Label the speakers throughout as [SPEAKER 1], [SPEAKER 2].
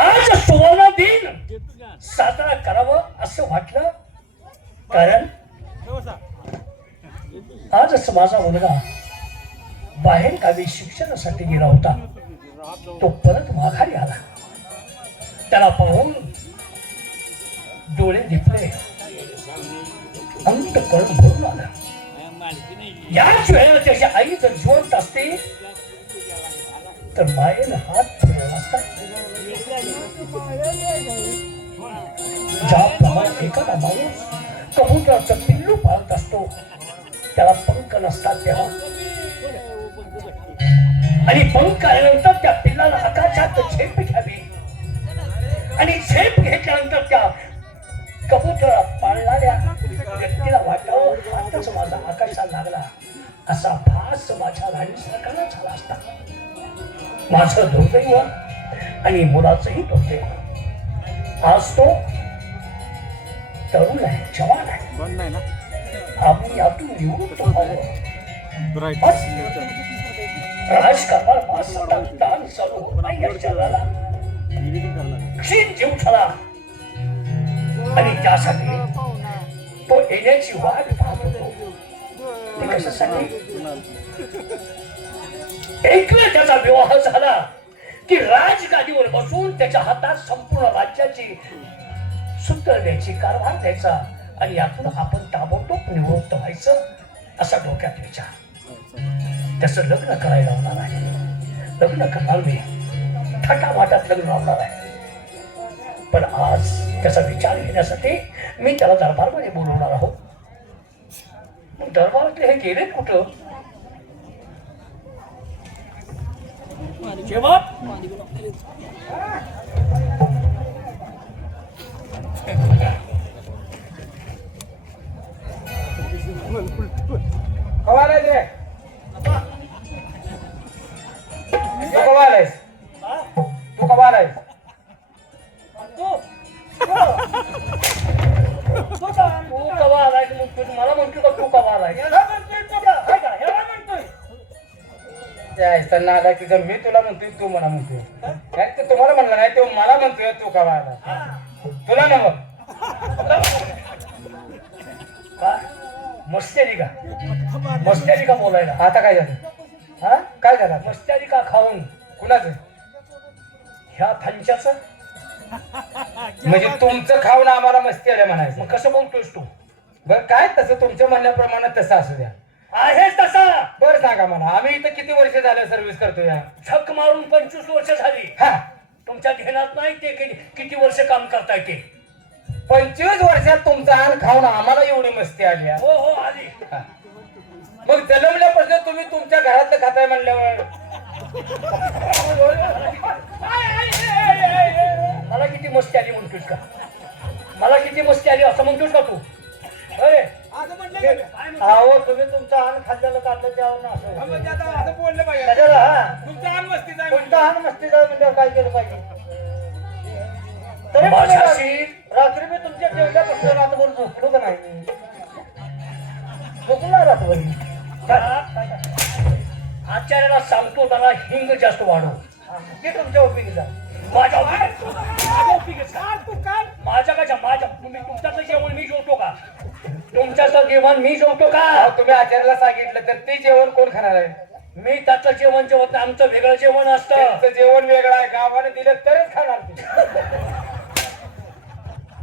[SPEAKER 1] आज सुवर्ण दिन साजरा करावं असं वाटलं? कारण आजच माझा मुलगा बाहेर गावी शिक्षणासाठी गेला होता. तो परत माघारी आला. त्याला पाहून डोळे दिपले अंत करून भरून आला याच वेळेला त्याची आई जर जिवंत असते तर मायेनं हात फिरवला असता. ज्याप्रमाणे एखादा माणूस कबुतराचं पिल्लू पाळत असतो त्याला पंख नसतात तेव्हा. आणि पंख आल्यानंतर त्या पिल्लाला आकाशात झेप घ्यावी. आणि झेप घेतल्यानंतर त्या कबुतरा पाळणाऱ्या व्यक्तीला वाटावं हातच माझा आकाशात लागला. असा भास माझ्या राणी सरकारला झाला असता. माझं दुर्दैव आणि मुलाचंही दुर्दैव आज तो तरुण आहे जवान आहे. आम्ही यातून निवृत्त व्हावं सतत चालू होत या क्षीण जीव झाला. आणि त्यासाठी तो येण्याची वाट पाहत होतो. कशासाठी एक वेळ त्याचा विवाह झाला. की राजगादीवर बसून त्याच्या हातात संपूर्ण राज्याची सुधरण्याची कारभार द्यायचा आणि यातून आपण ताबडतोब निवृत्त व्हायचं असा डोक्यात विचार. त्याचं लग्न करायला होणार आहे. लग्न करणार मी. थाटामाटात लग्न लावणार आहे. पण आज त्याचा विचार घेण्यासाठी मी त्याला दरबारमध्ये बोलवणार आहोत. मग दरबारातले हे गेले कुठं? जेव्हा
[SPEAKER 2] कवा आलायस रे? तू कवा आलायस? तू कवा आलायस?
[SPEAKER 1] तू. कवा आलाय मग तू मला म्हणतो तू कवा
[SPEAKER 2] त्यांना आला की जर मी तुला म्हणतोय तू मला म्हणतोय. नाही ते तुम्हाला म्हणलं नाही तो मला म्हणतोय तू कवा आला तुला नव
[SPEAKER 1] का मस्त्यारी का मस्त्यारी का बोलायला.
[SPEAKER 2] आता काय झालं?
[SPEAKER 1] हा?
[SPEAKER 2] काय झालं?
[SPEAKER 1] मस्त्यारी का खाऊन
[SPEAKER 2] कुणाचं?
[SPEAKER 1] ह्या थांच्याचं
[SPEAKER 2] म्हणजे तुमचं खाऊन आम्हाला मस्ती आल्या म्हणायचं.
[SPEAKER 1] मग कसं बोलतोयस तू?
[SPEAKER 2] बरं काय तसं? तुमच्या म्हणण्याप्रमाणे तसं असू द्या.
[SPEAKER 1] आहेस तसा.
[SPEAKER 2] बरं सांगा मला आम्ही इथं किती वर्ष झालं सर्व्हिस करतोय?
[SPEAKER 1] झक मारून पंचवीस वर्ष झाली.
[SPEAKER 2] हा.
[SPEAKER 1] तुमच्या ध्यानात नाही ते किती किती वर्ष काम करताय ते?
[SPEAKER 2] पंचवीस वर्षात तुमचा अन्न खाऊन आम्हाला एवढी मस्ती आली.
[SPEAKER 1] हो. हो आली.
[SPEAKER 2] मग जन्मल्यापासून तुम्ही तुमच्या घरातलं खाताय म्हणल्यावर?
[SPEAKER 1] मला किती मस्ती आली म्हणतोस का? मला किती मस्ती आली असं म्हणतोस का तू? अरे अहो तुम्ही तुमचं अन्न खाल्लेलं काढलं त्यावर असं? होतं. त्याच्याला, हा. तुमचं मस्तीचा म्हणजे काय केलं पाहिजे? तरी माझ्याशी रात्री मी तुमच्या जेवल्यापासून रात्रभर झोपलो का नाही? झोपला रात्रभर. आचार्याला सांगतो त्याला हिंग जास्त वाढव. हे तुमच्या उपयोगीचा माझ्या माझ्या का माझ्या तुम्ही तुमच्याचं जेवण मी जेवतो का? तुमच्याचं जेवण मी जेवतो का?
[SPEAKER 2] तुम्ही आचार्याला सांगितलं तर ते जेवण कोण खाणार आहे?
[SPEAKER 1] मी त्याचं जेवण जेवत नाही आमचं वेगळं जेवण असतं.
[SPEAKER 2] त्यांचं जेवण वेगळं आहे गावाने दिलं तरच खाणार ते.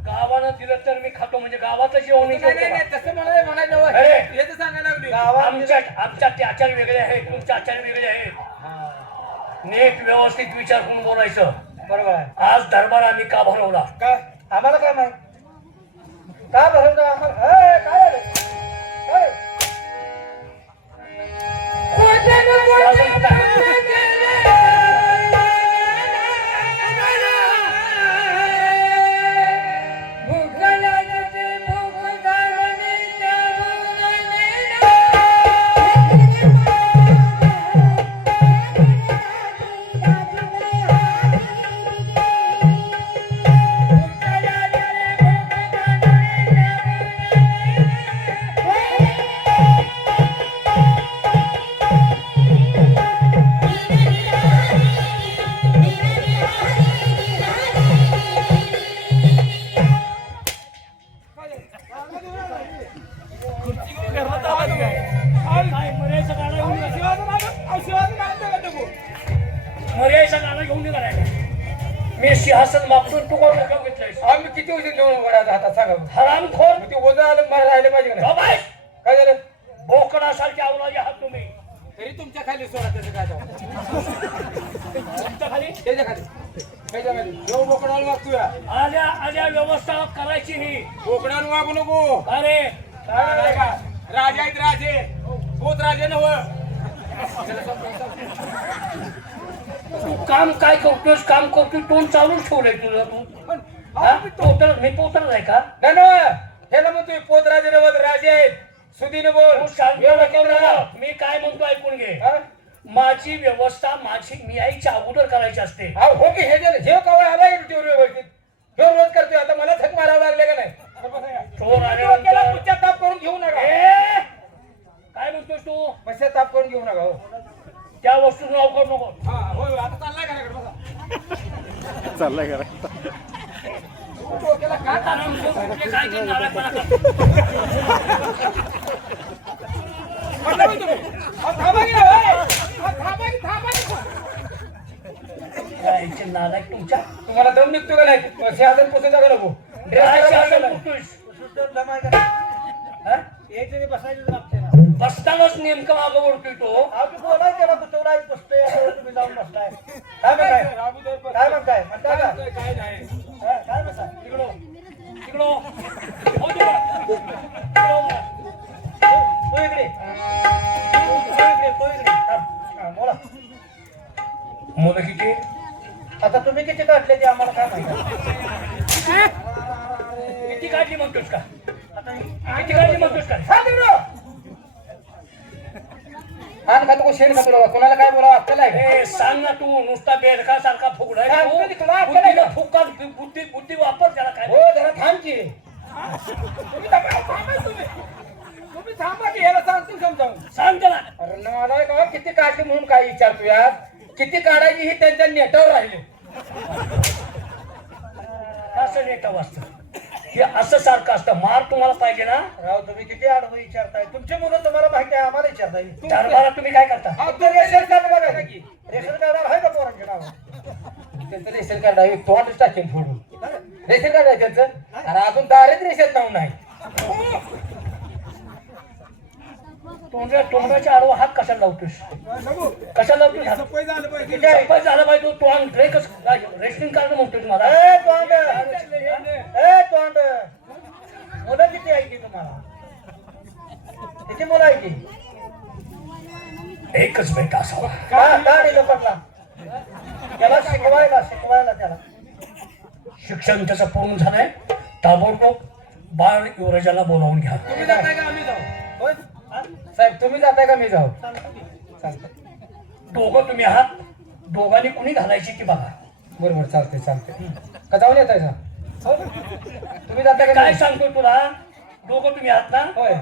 [SPEAKER 1] गावानं दिलं तर मी खातो म्हणजे गावाचं जेवण मी
[SPEAKER 2] नाही, नाही,
[SPEAKER 1] जेवतो
[SPEAKER 2] नाही,
[SPEAKER 1] का?
[SPEAKER 2] तसं मला म्हणायचं हो.
[SPEAKER 1] अरे.
[SPEAKER 2] हेच सांगायला लागली.
[SPEAKER 1] आमच्या आमच्या ते आचार्य वेगळे आहेत तुमचे आचार्य वेगळे आहेत. नीट व्यवस्थित विचार करून बोलायचं.
[SPEAKER 2] बरोबर आहे.
[SPEAKER 1] आज दरबार आम्ही का भरवला?
[SPEAKER 2] काय आम्हाला काय माहीत? का भरवलं?
[SPEAKER 1] मी सिंहासन मागतो तू कोण रक्कम घेतलंयस?
[SPEAKER 2] आम्ही किती उशीर घेऊन वडाचा हातात सांगा बरं.
[SPEAKER 1] हरामखोर
[SPEAKER 2] मग ते ओझं आलं मला राहिले पाहिजे का नाही? काय झालं?
[SPEAKER 1] बोकडासारखे अवलादी आहात तुम्ही.
[SPEAKER 2] तरी तुमच्या खाली सोडा त्याचं काय.
[SPEAKER 1] तुमच्या खाली?
[SPEAKER 2] त्याच्याखाली. त्याच्याखाली. जो बोकडाला वागतो या
[SPEAKER 1] आल्या आल्या व्यवस्था करायची ही.
[SPEAKER 2] बोकडाला वागू नको.
[SPEAKER 1] अरे.
[SPEAKER 2] काय का? राजे आहेत राजे. तोच राजे नव
[SPEAKER 1] तू काम काय करतोस काम करतोय तोंड चालूच ठेवलंय तुझं तू. हा? पोतर मी पोतर आहे का?
[SPEAKER 2] नाही ना ह्याला म्हणतोय पोत राजे नवत राजे आहेत. सुधीने बोल.
[SPEAKER 1] तू शांत. राहा. मी काय म्हणतो ऐकून घे.
[SPEAKER 2] हा?
[SPEAKER 1] माझी व्यवस्था माझी मी आईच्या अगोदर करायची असते.
[SPEAKER 2] हा, हो की हे जे हे कवा आला ड्युटीवर व्यवस्थित ह्यो रोज करतोय. आता मला थक मारावं लागले का नाही
[SPEAKER 1] चोर
[SPEAKER 2] डोक्याला
[SPEAKER 1] आल्यानंतर
[SPEAKER 2] पश्चाताप करून घेऊ नका
[SPEAKER 1] ए! काय म्हणतोस तू
[SPEAKER 2] पश्चाताप करून घेऊ नका हो
[SPEAKER 1] त्या वस्तू नाव करू नको
[SPEAKER 2] हा, होय, आता चाललाय का नाही? बसा.
[SPEAKER 3] चाललाय करा
[SPEAKER 1] मुलं किती
[SPEAKER 3] आता तुम्ही किती काढले ते आम्हाला काय माहिती?
[SPEAKER 1] किती काढली म्हणतोस का?
[SPEAKER 3] आता
[SPEAKER 1] किती काढली म्हणतोस का?
[SPEAKER 2] हा, तिकडं. आण खातो को शेण खातो. कोणाला काय बोलावं?
[SPEAKER 1] ए सांग ना तू नुसता बेडका सारखा फुगडाय? फुका बुद्धी बुद्धी वापर त्याला काय
[SPEAKER 2] हो जरा थांब की. तुम्ही थांबा, की याला सांगतो समजावून.
[SPEAKER 1] सांग त्याला.
[SPEAKER 2] अरे का किती काढली म्हणून काय विचारतो यार किती काढायची ही त्यांच्या नेटावर राहिली.
[SPEAKER 1] असं नेटा वाचत हे असं सारखं असतं. मार तुम्हाला पाहिजे ना?
[SPEAKER 3] राव तुम्ही किती आडवं विचारताय. तुमची मुलं तुम्हाला माहिती आहे आम्हाला विचारताय.
[SPEAKER 1] चारबारा तुम्ही काय करता?
[SPEAKER 2] तो रेशन कार्ड बघा की.
[SPEAKER 3] रेशन कार्ड आहे का पोरांच्या नाव
[SPEAKER 2] त्यांचं रेशन कार्ड आहे. तोंड टाकेल फोडून. रेशन कार्ड आहे त्यांचं? अरे अजून दारिद्र्य रेशन नाव नाही
[SPEAKER 1] तोंडा तोंडाच्या आडवा हात कशाला लावतोस कशाला लावतोस हात?
[SPEAKER 2] सफाई झालं पाहिजे.
[SPEAKER 1] सफाई झाला पाहिजे. तो तोंड ब्रेकच रेशनिंग कार्ड म्हणतोय मला.
[SPEAKER 3] ए तोंड. ए तोंड. मुलं किती आहे की तुम्हाला? किती मुलं आहे की?
[SPEAKER 1] एकच बेटा असावा.
[SPEAKER 3] का का नाही पडला. त्याला शिकवायला शिकवायला त्याला.
[SPEAKER 1] शिक्षण त्याचं पूर्ण झालंय. ताबडतोब बाळ युवराजाला बोलावून घ्या.
[SPEAKER 2] तुम्ही जाताय का? आम्ही जाऊ.
[SPEAKER 3] होय?
[SPEAKER 2] साहेब तुम्ही जाताय का? मी जाऊ.
[SPEAKER 3] चालतं की.
[SPEAKER 2] चालतंय.
[SPEAKER 1] दोघं तुम्ही आहात. दोघांनी कुणी घालायची ती बघा.
[SPEAKER 2] बरोबर चालतंय चालतंय. का जाऊन येताय का तुम्ही जाताय का
[SPEAKER 1] काय
[SPEAKER 2] नाही?
[SPEAKER 1] सांगतोय तुला? दोघं तुम्ही आहात ना?
[SPEAKER 2] होय.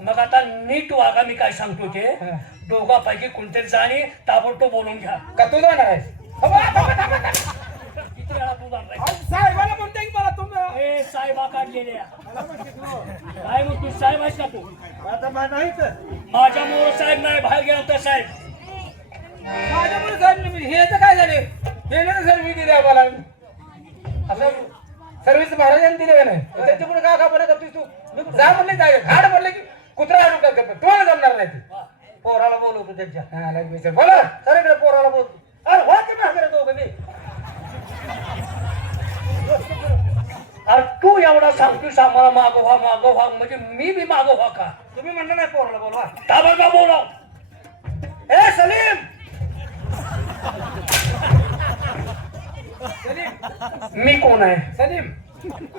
[SPEAKER 1] मग आता नीट वागा मी काय सांगतो ते.
[SPEAKER 2] हा.
[SPEAKER 1] दोघांपैकी कोणतरी जा आणि ताबडतोब बोलून घ्या.
[SPEAKER 2] का तू जाणार आहेस? थांबा.
[SPEAKER 1] किती वेळा तू जाणार
[SPEAKER 2] साहेबाला
[SPEAKER 1] ए साहेबा काढलेल्या काय मग तू साहेब आहेस का तू?
[SPEAKER 3] आता मा- नाही तर
[SPEAKER 1] माझ्या मोर साहेब नाही बाहेर गेला तर साहेब.
[SPEAKER 2] माझ्यामुळे साहेब मी हे तर काय झाले? हे ना सर्व्हिस दिली आम्हाला. असं सर्व्हिस महाराजांनी दिले का नाही? त्याच्या पुढे का का बरं करतोस तू? जा म्हणले जागे. घाड म्हणले की कुत्रा आणून टाकत तुम्हाला जमणार नाही ती.
[SPEAKER 3] पोराला बोलवतो त्यांच्या.
[SPEAKER 2] हा, लग बेचार. बोला.
[SPEAKER 3] सर इकडे पोराला बोलतो अरे हो की मागे दोघं मी.
[SPEAKER 1] अरे तू एवढा सांगतोस आम्हाला मागं व्हा मागं व्हा म्हणजे मी बी मागं व्हा का?
[SPEAKER 3] तुम्ही म्हणलं नाही पोराला बोलवा.
[SPEAKER 1] ताबडतोब बोलाव
[SPEAKER 3] ए सलीम!
[SPEAKER 1] मी कोण आहे?
[SPEAKER 2] सलीम.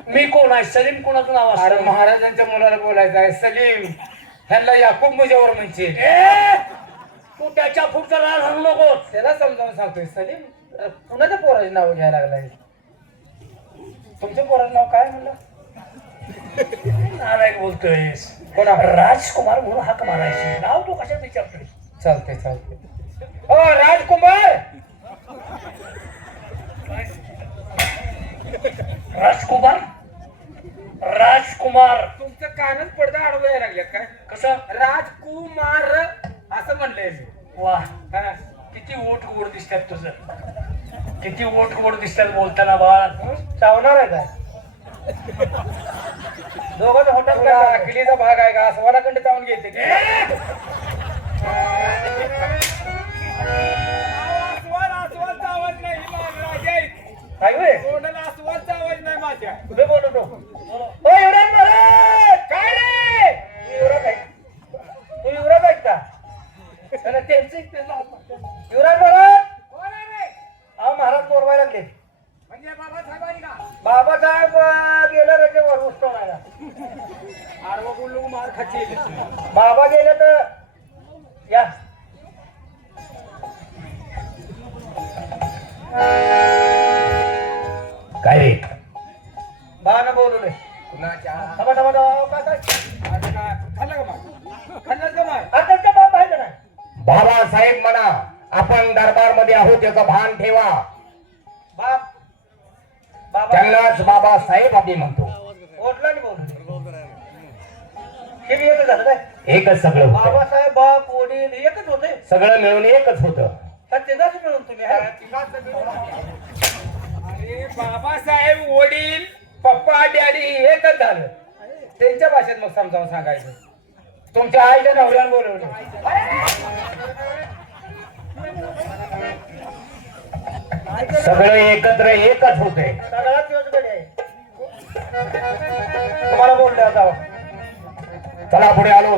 [SPEAKER 1] मी कोण आहे? सलीम कोणाचं नाव
[SPEAKER 2] अरे महाराजांच्या मुलाला बोलायचं आहे. सलीम. ह्यांना याकूब मुजावर म्हणजे
[SPEAKER 1] ए तू त्याच्या पुढचा रान आणू नकोस.
[SPEAKER 2] त्याला समजावून सांगतोय. सलीम अ, कुणाच्या पोराचे नाव घ्यायला लागलाय तुमच्या पोराचं नाव काय म्हणलं?
[SPEAKER 1] नारायण बोलतोय.
[SPEAKER 2] कोणा?
[SPEAKER 1] राजकुमार म्हणून हाक मारायची. नाव तू कशात विचारतोय?
[SPEAKER 2] चालतंय चालतंय. हो राजकुमार!
[SPEAKER 1] राजकुमार? राजकुमार!
[SPEAKER 2] तुमचं कानच पडदा आडवं यायला लागले काय?
[SPEAKER 1] कसं?
[SPEAKER 2] राजकुमार असं म्हणलंय
[SPEAKER 1] वा.
[SPEAKER 2] हा.
[SPEAKER 1] किती ओठ गोड दिसतात तुझं. किती ओठ गोड दिसतात बोलताना बाळ.
[SPEAKER 3] चावणार आहे काय? होटात
[SPEAKER 2] तुला
[SPEAKER 3] काय
[SPEAKER 2] अखिलीचा भाग आहे का? कंड चावून घ्यायचे
[SPEAKER 4] त्यांनाच बाबासाहेब आम्ही म्हणतो.
[SPEAKER 3] हे एकच झालं काय?
[SPEAKER 4] एकच सगळं होतं.
[SPEAKER 3] बाबासाहेब बाप वडील एकच होते?
[SPEAKER 4] सगळं मिळून एकच होतं.
[SPEAKER 3] मिळून तुम्ही हा?
[SPEAKER 2] अरे बाबासाहेब वडील पप्पा डॅडी एकच झालं. त्यांच्या भाषेत मग समजावून सांगायचं.
[SPEAKER 4] तुमच्या आईच्या नवऱ्यानं बोलवलं. सगळं एकत्र एकच होते.
[SPEAKER 3] तुम्हाला बोलले आता.
[SPEAKER 4] चला पुढे आलो.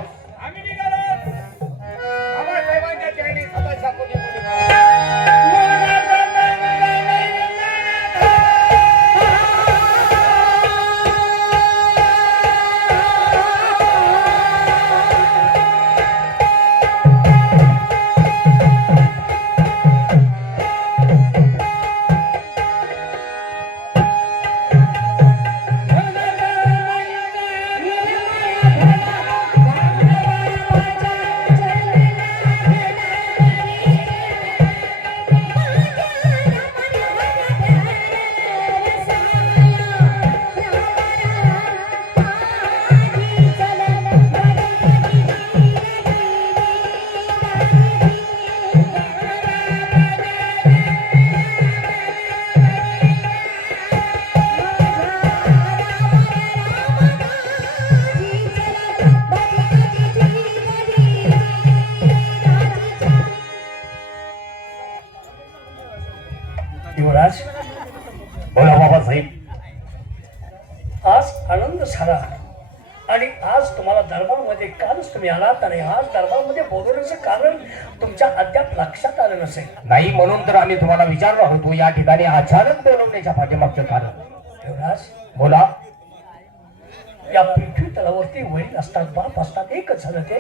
[SPEAKER 1] युवराज
[SPEAKER 4] बोला बाबासाहेब
[SPEAKER 1] आज आनंद झाला आणि आज तुम्हाला दरबारमध्ये कालच तुम्ही आलात आणि आज दरबारमध्ये बोलवण्याचं कारण तुमच्या अद्याप लक्षात आलं नसेल.
[SPEAKER 4] नाही म्हणून तर आम्ही तुम्हाला विचारलो होतो या ठिकाणी अचानक बोलवण्याच्या पाठीमागचं कारण.
[SPEAKER 1] युवराज
[SPEAKER 4] बोला.
[SPEAKER 1] या पृथ्वी तलावरती वडील असतात बाप असतात एकच झालं ते.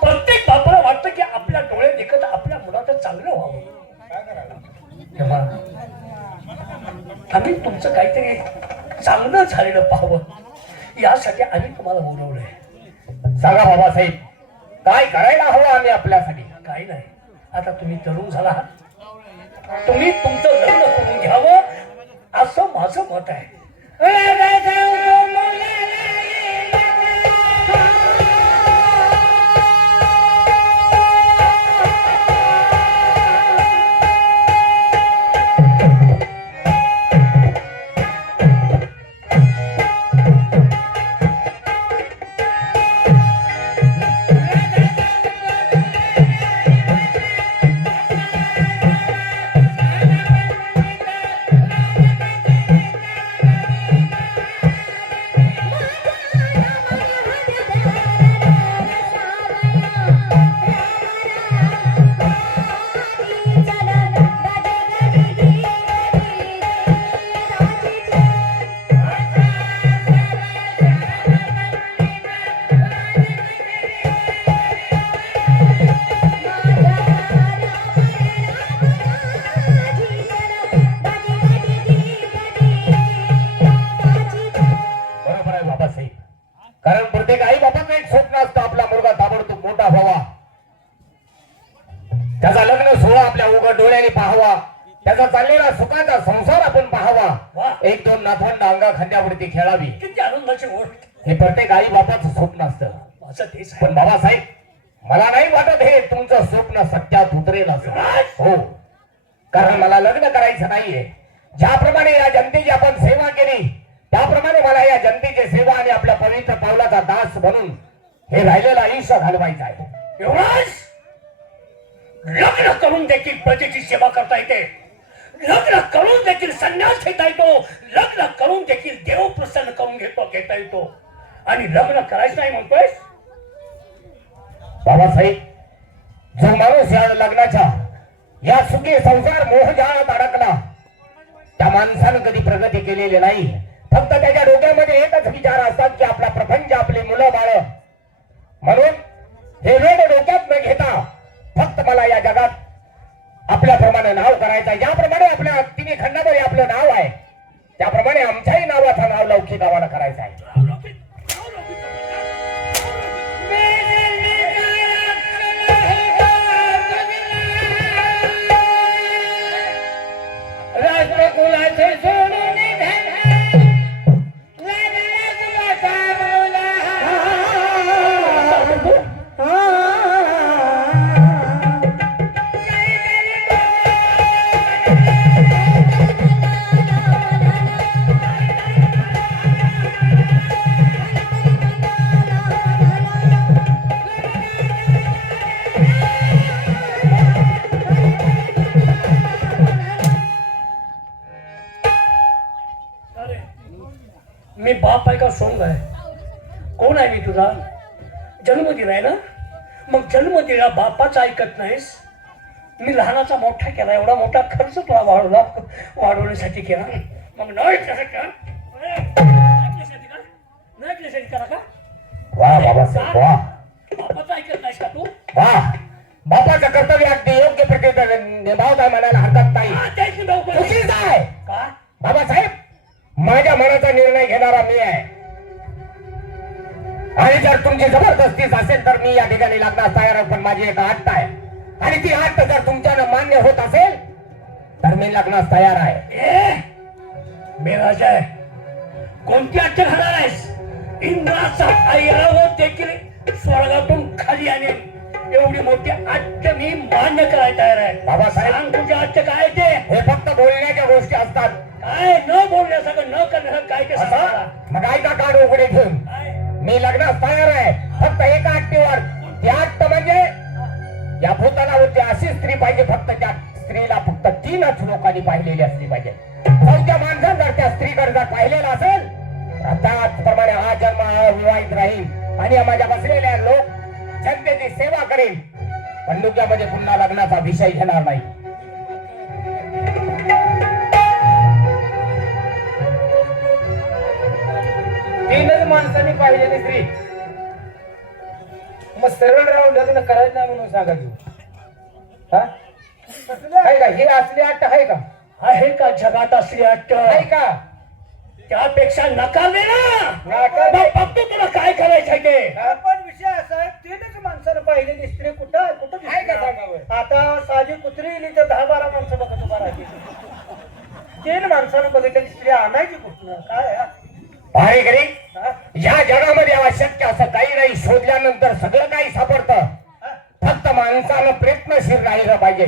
[SPEAKER 1] प्रत्येक बापाला वाटतं की आपल्या डोळे देखत आपल्या मुलाचं चांगलं व्हावं. तेव्हा आम्ही तुमचं काहीतरी चांगलं झालेलं पाहावं. यासाठी आम्ही तुम्हाला बोलवलंय.
[SPEAKER 4] सांगा बाबासाहेब काय करायला हवं आम्ही आपल्यासाठी?
[SPEAKER 1] काही नाही. आता तुम्ही तरुण झाला आहात. तुम्ही तुमचं लग्न करून घ्यावं असं माझं मत आहे. माझं तेच
[SPEAKER 4] पण बाबासाहेब मला नाही वाटत हे तुमचं स्वप्न सत्यात उतरेल असं. हो. कारण मला लग्न करायचं नाहीये. ज्याप्रमाणे या जनतेची आपण सेवा केली त्याप्रमाणे मला या जनतेची सेवा आणि आपल्या पवित्र पावलाचा दास बनून हे राहिलेलं आयुष्य घालवायचं आहे.
[SPEAKER 1] एवढंच लग्न करून देखील प्रजेची सेवा करता येते. लग्न करून देखील संन्यास घेता येतो. लग्न करून देखील देव प्रसन्न करून घेतो घेता येतो. आणि लग्न करायचं नाही म्हणतोय
[SPEAKER 4] बाबासाहेब जो माणूस या लग्नाच्या या सुखी संसार मोहजाळात अडकला त्या माणसानं कधी प्रगती केलेली नाही. फक्त त्याच्या डोक्यामध्ये एकच विचार असतात की आपला प्रपंच आपली मुलं बाळ म्हणून हे रोग डोक्यात न घेता फक्त मला या जगात आपल्याप्रमाणे नाव करायचं आहे. ज्याप्रमाणे आपल्या तिन्ही खंडामध्ये आपलं नाव आहे त्याप्रमाणे आमच्याही नावाचं नाव लौकिक गावाला करायचं आहे.
[SPEAKER 1] gente. ऐकत नाहीस? मी लहानाचा मोठा केला एवढा मोठा खर्च तुला वाढवला वाढवण्यासाठी केला. मग न ऐकण्यासाठी का? ए, न ऐकण्यासाठी का? न ऐकण्यासाठी करा का?
[SPEAKER 4] वा बाबासाहेब वा.
[SPEAKER 1] बापाचं ऐकत नाहीस का तू?
[SPEAKER 4] वा. बापाचं कर्तव्य अगदी योग्य प्रकारे निभावता म्हणायला हरकत नाही. चुकीचं आहे
[SPEAKER 1] का?
[SPEAKER 4] बाबासाहेब माझ्या मनाचा निर्णय घेणारा मी आहे. आणि जर तुमची जबरदस्तीच असेल तर मी या ठिकाणी लागणार तयार पण माझी एक अट आहे. आणि ती अट जर तुमच्यानं मान्य होत असेल तर मी लग्नास तयार आहे.
[SPEAKER 1] ए मी राजा आहे. कोणती अट्ट घालणार आहेस? इंद्राचा ऐरावत देखील स्वर्गातून खाली आणेल एवढी मोठी अट्ट मी मान्य करायला तयार आहे.
[SPEAKER 4] बाबासाहेब.
[SPEAKER 1] सांग तुझ्या अट्ट काय ते?
[SPEAKER 4] हे फक्त बोलण्याच्या गोष्टी असतात.
[SPEAKER 1] काय न बोलण्यासारखं न करण्यासारखं काय ते सांग
[SPEAKER 4] मग ऐका काढ उघडे ठेवून? मी लग्नास तयार आहे. फक्त एका अट्टीवर ती अट्ट म्हणजे या भूतानावरती अशी स्त्री पाहिजे फक्त त्या स्त्रीला फक्त तीनच लोकांनी पाहिलेली असली पाहिजे. चौथ्या माणसात जर त्या स्त्रीकडे जर पाहिलेला असेल त्याचप्रमाणे हा जन्म विवाहित राहील. आणि माझ्या बसलेल्या लोक जनतेची सेवा करेल. पण डोक्यामध्ये पुन्हा लग्नाचा विषय घेणार नाही.
[SPEAKER 2] माणसांनी पाहिलेली स्त्री. मग सरळ राव लग्न करायचं नाही म्हणून सांगा की हा आहे का? ही असली अट्ट आहे का?
[SPEAKER 1] आहे का? जगात असली अट्ट
[SPEAKER 2] आहे का?
[SPEAKER 1] त्यापेक्षा नकार दे ना!
[SPEAKER 2] नकार दे.
[SPEAKER 1] मग फक्त तुला काय करायचं आहे ते?
[SPEAKER 3] पण विषय असा आहे तीनच माणसानं पाहिलेली स्त्री कुठं? कुठं
[SPEAKER 2] आहे का
[SPEAKER 3] दिसली?
[SPEAKER 2] सांगा बरं?
[SPEAKER 3] आता साधी कुत्री इली तर दहा बारा माणसं बघत उभा राहते तीन माणसानं बघितलेली स्त्री आणायची कुठनं? काय आहे?
[SPEAKER 4] भाडेकरी
[SPEAKER 3] हा?
[SPEAKER 4] या जगामध्ये अशक्य असं काही नाही. शोधल्यानंतर सगळं काही सापडतं.
[SPEAKER 3] हा?
[SPEAKER 4] फक्त माणसानं प्रयत्नशील राहिलं पाहिजे.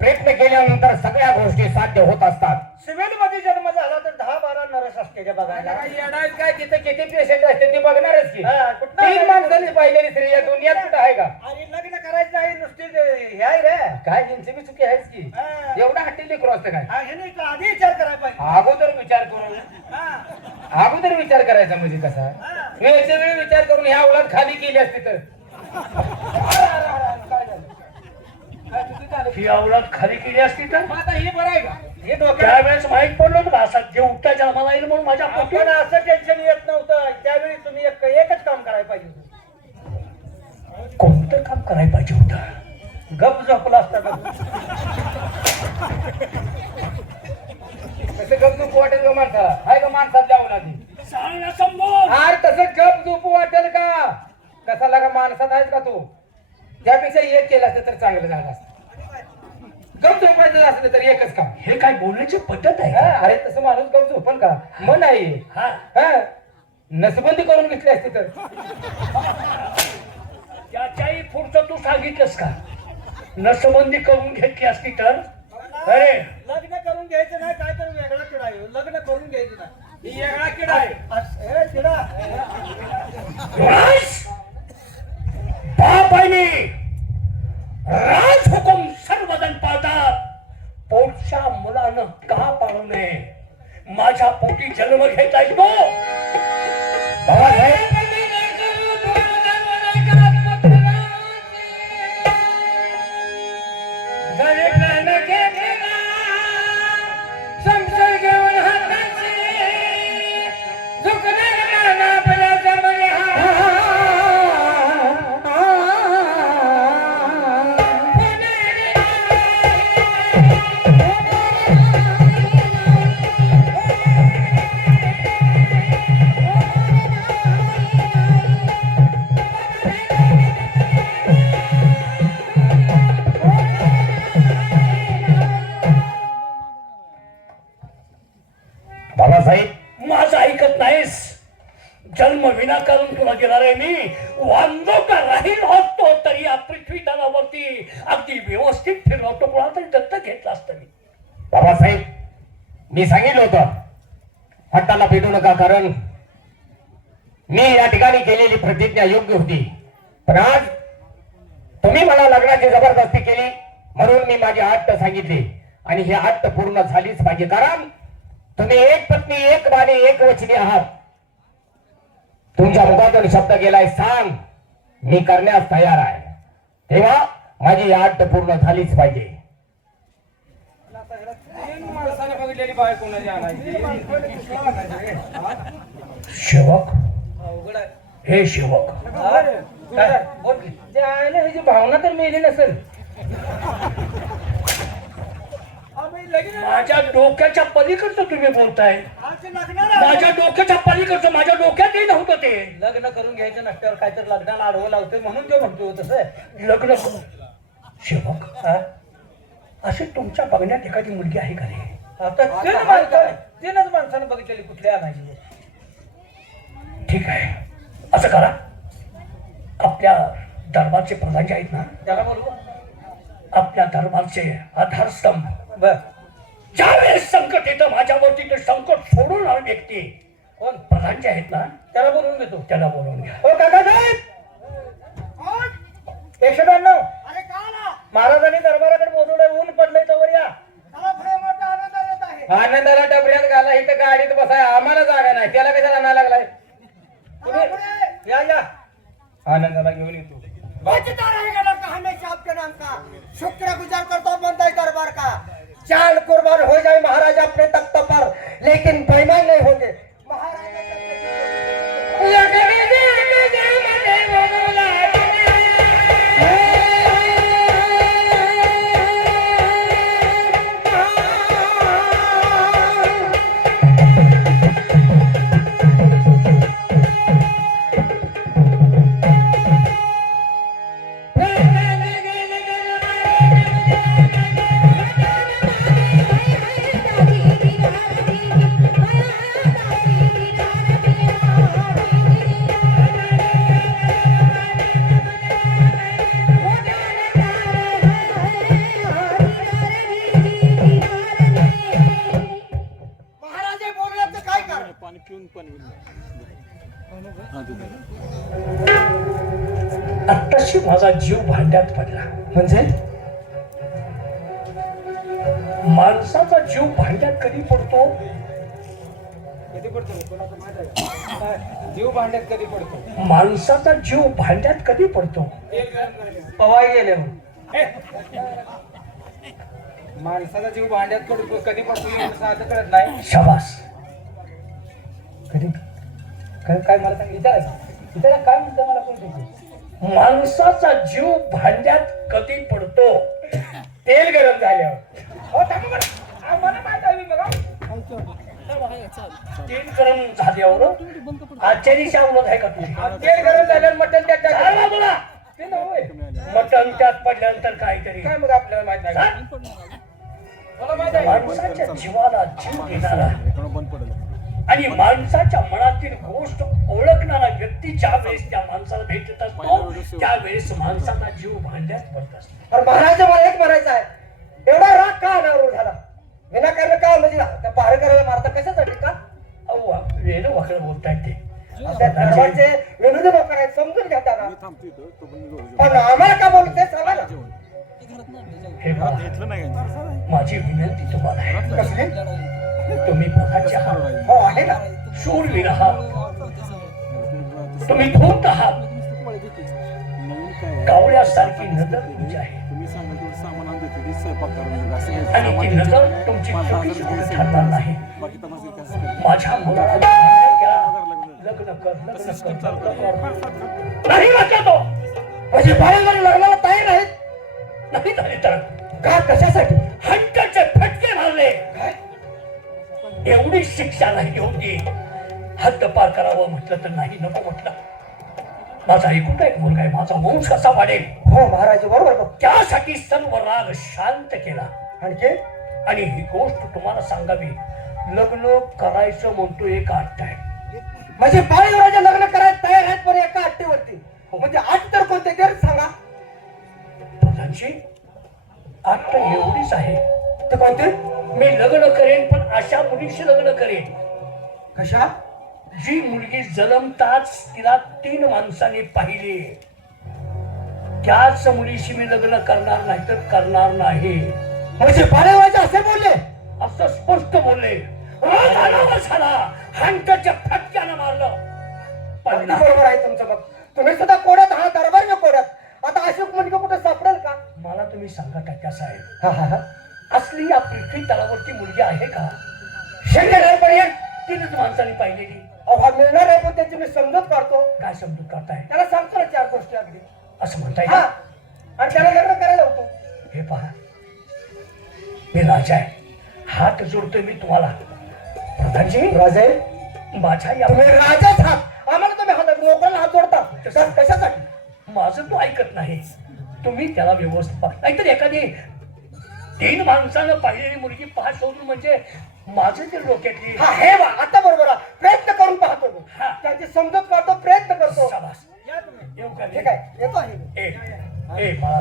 [SPEAKER 4] प्रयत्न केल्यानंतर सगळ्या गोष्टी साध्य होत असतात.
[SPEAKER 3] सिव्हिलमध्ये जन्म झाला तर दहा बारा नरस असते त्या बघायला.
[SPEAKER 2] काय येणार काय? तिथं किती पेशंट असते ते बघणारच की. तीन? माणसांनी पाहिलेली स्त्री या दुनियात कुठं आहे? का
[SPEAKER 3] आणि लग्न करायचं नाही नुसती ते- हे आहे रे
[SPEAKER 2] काय यांची बी चुकी आहेच की
[SPEAKER 3] हा.
[SPEAKER 2] एवढा हट्टीली क्रॉस काय
[SPEAKER 3] हा, हे नाही का आधी विचार करायला पाहिजे
[SPEAKER 2] अगोदर विचार करून
[SPEAKER 3] हा,
[SPEAKER 2] अगोदर विचार करायचा म्हणजे कसा
[SPEAKER 3] हा.
[SPEAKER 2] वेळच्या वेळी विचार करून ह्या उलट खाली केली असती तर काय झालं? काय चुकी झाली?
[SPEAKER 1] ही अवलाद खाली केली असती तर
[SPEAKER 2] मग आता हे बरं आहे का
[SPEAKER 3] हे डोक्यात
[SPEAKER 1] त्यावेळेस माहीत पडलं होतं का असा जे उठता जन्माला येईल म्हणून माझ्या
[SPEAKER 3] आपण असं टेन्शन येत नव्हतं त्यावेळी तुम्ही एक एकच काम करायला पाहिजे होतं.
[SPEAKER 1] कोणतं काम करायला पाहिजे होतं
[SPEAKER 3] गप झोपला असता का
[SPEAKER 2] कसं गप झोप वाटेल का माणसाला? आहे का माणसात जाऊन आधी अरे तसं गप झोप वाटेल का? कसाला का माणसात आहेस का तू? त्यापेक्षा एक केलं असतं तर चांगलं झालं असतं. गप झोपायचं असलं तर एकच काम.
[SPEAKER 1] हे काय बोलण्याची पद्धत आहे?
[SPEAKER 2] हा,
[SPEAKER 1] का?
[SPEAKER 2] अरे तसं माणूस गप झोपन का? मन आहे.
[SPEAKER 1] हा.
[SPEAKER 2] हा. नसबंदी करून घेतली असती तर.
[SPEAKER 1] त्याच्याही पुढचं तू सांगितलंस का? नसबंदी करून घेतली असती तर? अरे!
[SPEAKER 3] लग्न करून घ्यायचं नाही काय तर वेगळा किडा आहे. लग्न करून घ्यायचं नाही.
[SPEAKER 2] ही वेगळा किडा आहे.
[SPEAKER 3] किडा!
[SPEAKER 1] राज! बाप राज हुकुम सर्वजण पाळतात. पोटच्या मुलानं का पाळू नये? माझ्या पोटी जन्म घेताय तो
[SPEAKER 4] बाबासाहेब पण आज तुम्ही मला लग्नाची जबरदस्ती केली म्हणून मी माझी आठ सांगितली. आणि ही आठ पूर्ण झालीच पाहिजे. कारण तुम्ही एक पत्नी एक बाणी एक वचनी आहात. तुमच्या मुखातून शब्द गेलाय सांग मी करण्यास तयार आहे. तेव्हा माझी ही आठ पूर्ण झालीच पाहिजे.
[SPEAKER 2] तीन
[SPEAKER 1] हे सेवक
[SPEAKER 3] हा? काय? बोल की.
[SPEAKER 2] जे आहे ना ह्याची भावना तर मिळली नसेल
[SPEAKER 1] माझ्या डोक्याच्या पलीकडचं तुम्ही बोलताय
[SPEAKER 3] नाही.
[SPEAKER 1] माझ्या डोक्याच्या पलीकडचं माझ्या डोक्यातही नव्हतं ते
[SPEAKER 3] लग्न करून घ्यायचं नसल्यावर काहीतरी लग्नाला आडवं लावतोय म्हणून ते म्हणतो तसं
[SPEAKER 1] लग्न
[SPEAKER 3] हा?
[SPEAKER 1] अशी तुमच्या बघण्यात एखादी मुलगी आहे का रे
[SPEAKER 3] आता तीनच माणसानं बघितलेली कुठल्या आणायची
[SPEAKER 1] ठीक आहे असं करा. आपल्या दरबारचे प्रधान जे आहेत ना
[SPEAKER 3] त्याला बोलू?
[SPEAKER 1] आपल्या दरबारचे आधारस्तंभ.
[SPEAKER 3] बर.
[SPEAKER 1] ज्यावेळेस संकट येतं माझ्यावरती ते संकट सोडून व्यक्ती
[SPEAKER 3] कोण?
[SPEAKER 1] प्रधान जे आहेत ना
[SPEAKER 3] त्याला बोलवून घेतो.
[SPEAKER 1] त्याला बोलवून घ्या.
[SPEAKER 3] हो काका साहेब! एकशे ब्याण्णव महाराजांनी दरबाराकडे बोलवलंय ऊन पडलंय तवर या.
[SPEAKER 2] आनंदाला डबऱ्यात घाला इथं गाडीत बसाय आम्हाला जागा नाही. त्याला कशाला आणायला लागलाय?
[SPEAKER 3] तुम्ही या या.
[SPEAKER 2] आनंदाला घेऊन येतो
[SPEAKER 3] आपके नाम का. शुक्र गुजार करता है दरबार का. चाल कुर्बान हो जाए महाराज अपने तख्त पर. लेकिन बेईमान नहीं होंगे
[SPEAKER 1] आत्ताशी माणसाचा जीव भांड्यात कधी पडतो?
[SPEAKER 2] कधी पडतो? जीव भांड्यात कधी पडतो?
[SPEAKER 1] माणसाचा जीव भांड्यात कधी पडतो.
[SPEAKER 3] पवाई गेले हो.
[SPEAKER 2] माणसाचा जीव भांड्यात पडतो कधी पडतो साधं कळत नाही.
[SPEAKER 1] शाबास.
[SPEAKER 3] कधी? काय काय मला सांग विचारायचं विचारा काय म्हणतो मला कोण
[SPEAKER 1] माणसाचा जीव भांड्यात कधी पडतो?
[SPEAKER 2] तेल गरम झाल्यावर. हो माहीत आहे
[SPEAKER 1] गरम झाल्यावर का
[SPEAKER 2] तेल गरम झाल्यावर मटण त्यात ते नव्हे.
[SPEAKER 1] मटण पडल्यानंतर काहीतरी.
[SPEAKER 2] काय मग आपल्याला माहीत नाही?
[SPEAKER 1] हा?
[SPEAKER 2] मला माहीत आहे.
[SPEAKER 1] माणसाच्या जीवाला जीव देणारा. आणि माणसाच्या मनातील गोष्ट ओळखणारा व्यक्ती ज्या वेळेस त्या माणसाला भेटत असतो त्यावेळेस माणसाचा जीव भांड्यात पडत असतो.
[SPEAKER 3] महाराज मला एक म्हणायचं आहे. का अनावर झाला? विनाकारण का म्हणजे त्या पहारे करायला मारता? कशासाठी का?
[SPEAKER 1] अहो वेणू वाकडं बोलतायत ते.
[SPEAKER 3] त्या दरबारचे विनोदी लोक आहेत समजून
[SPEAKER 5] तो पण
[SPEAKER 3] आम्हाला का बोलत सांगा ना.
[SPEAKER 1] हे बघा. माझी विनंती तुम्हाला आहे.
[SPEAKER 3] कसली?
[SPEAKER 1] तुम्ही प्रकारचे आहात
[SPEAKER 3] हो आहे ना.
[SPEAKER 1] शूरवीर आहात तुम्ही धूर्त आहात? कावळ्यासारखी नजर तुमची आहे.
[SPEAKER 5] स्वयंपाक करून देतो. असं. बाकी
[SPEAKER 3] म्हणजे बाळाला लग्नाला तयार आहेत
[SPEAKER 1] नाही झाले तर
[SPEAKER 3] का कशासाठी?
[SPEAKER 1] हंटाचे फटके मारले. एवढी शिक्षा नाही होती हद्द पार करावं म्हटलं तर नाही नको म्हटलं. माझा एकूण एक मुलगा आहे. माझा वंश कसा वाढेल?
[SPEAKER 3] हो महाराज बरोबर.
[SPEAKER 1] त्यासाठी सर्व राग शांत केला.
[SPEAKER 3] आणखी?
[SPEAKER 1] आणि ही गोष्ट तुम्हाला सांगावी. लग्न करायचं म्हणतो एक आठ आहे.
[SPEAKER 3] म्हणजे बाळीवराचे लग्न करायला तयार आहेत पण एका अट्टीवरती. म्हणजे आठ तर कोणते ते सांगा.
[SPEAKER 1] प्रधानजी आठ तर एवढीच आहे.
[SPEAKER 3] ते कोणते?
[SPEAKER 1] मी लग्न करेन पण अशा मुलीशी लग्न करेन.
[SPEAKER 3] कशा?
[SPEAKER 1] जी मुलगी जन्मताच तिला तीन माणसांनी पाहिली. त्याच मुलीशी मी लग्न करणार नाही तर करणार नाही.
[SPEAKER 3] म्हणजे बाळीवराचे असे बोलले.
[SPEAKER 1] असं स्पष्ट बोलले. झाला. हंटाच्या फटक्यानं मारलं. पण.
[SPEAKER 3] बरोबर आहे तुमचं मग तुम्ही सुद्धा कोड्यात हा दरबार न कोड्यात. आता अशोक मुलगा कुठे सापडेल का?
[SPEAKER 1] मला तुम्ही सांगा टाक्या साहेब.
[SPEAKER 3] हा हा हा.
[SPEAKER 1] असली या पृथ्वी तलावरती मुलगी आहे का?
[SPEAKER 3] शंकर नाही पण एक
[SPEAKER 1] तीनच माणसांनी पाहिलेली.
[SPEAKER 3] अहो मिळणार आहे पण त्याची मी समजत काढतो.
[SPEAKER 1] काय समजूत करताय
[SPEAKER 3] त्याला सांगतो ना चार गोष्टी अगदी.
[SPEAKER 1] असं म्हणताय
[SPEAKER 3] हा.
[SPEAKER 1] का
[SPEAKER 3] आणि त्याला लग्न करायला होतो.
[SPEAKER 1] हे पहा. मी राजा आहे. हात जोडतोय मी तुम्हाला. प्रधानजी
[SPEAKER 3] राजे
[SPEAKER 1] माझ्या या
[SPEAKER 3] तुम्ही राजाच आहात. आम्हाला तुम्ही हातात लोकांना हात जोडता. कशा- कशासाठी?
[SPEAKER 1] माझं तो ऐकत नाही तुम्ही त्याला व्यवस्थित पहा. नाहीतर एखादी तीन माणसानं पाहिलेली मुलगी पहा शोधून म्हणजे माझं ते डोक्यातली
[SPEAKER 3] हा हे वा आता बरोबर आहे. प्रयत्न करून पाहतो मी
[SPEAKER 1] हा.
[SPEAKER 3] त्याची समजत काढतो प्रयत्न करतो.
[SPEAKER 1] शाबास.
[SPEAKER 3] ठीक आहे येतो आहे.
[SPEAKER 1] ए ए. बाळा